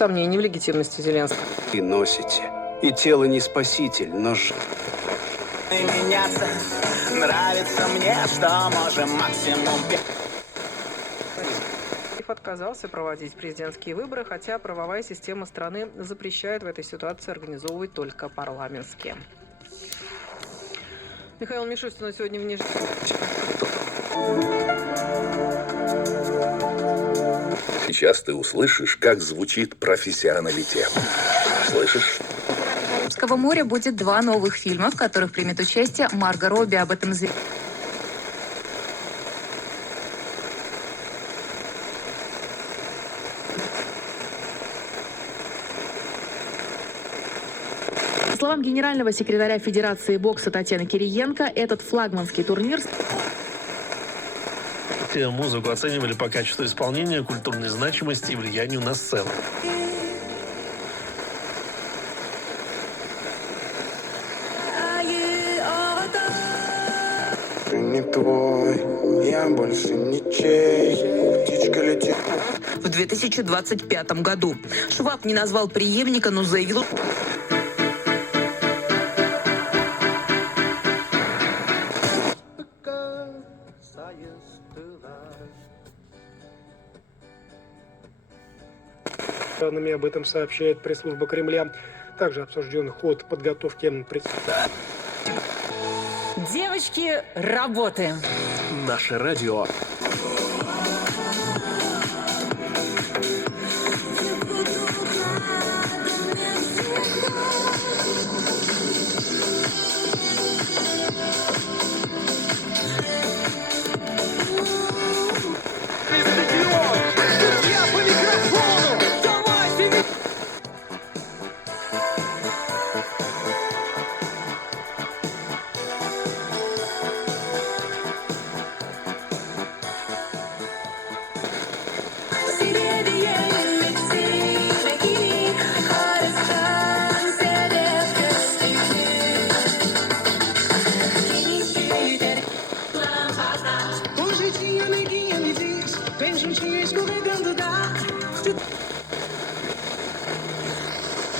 сомнений в легитимности Зеленского. И носите. И тело не спаситель, но меняться. Нравится мне, что можем максимум. Отказался проводить президентские выборы, хотя правовая система страны запрещает в этой ситуации организовывать только парламентские. Михаил Мишустин сегодня в Нижнем. Сейчас ты услышишь, как звучит профессионалитет. Слышишь? Карибского моря будет 2 новых фильма, в которых примет участие Марго Робби. Об этом заявила. По словам генерального секретаря Федерации бокса Татьяны Кириенко, этот флагманский турнир... Музыку оценивали по качеству исполнения, культурной значимости и влиянию на сцену. Не твой, я больше ничей, птичка летит. В 2025 году Шваб не назвал преемника, но заявил... Данными об этом сообщает пресс-служба Кремля. Также обсужден ход подготовки Девочки, работаем. Наше радио. Hoje tinha neguinha me diz, bem juntinho escorregando da...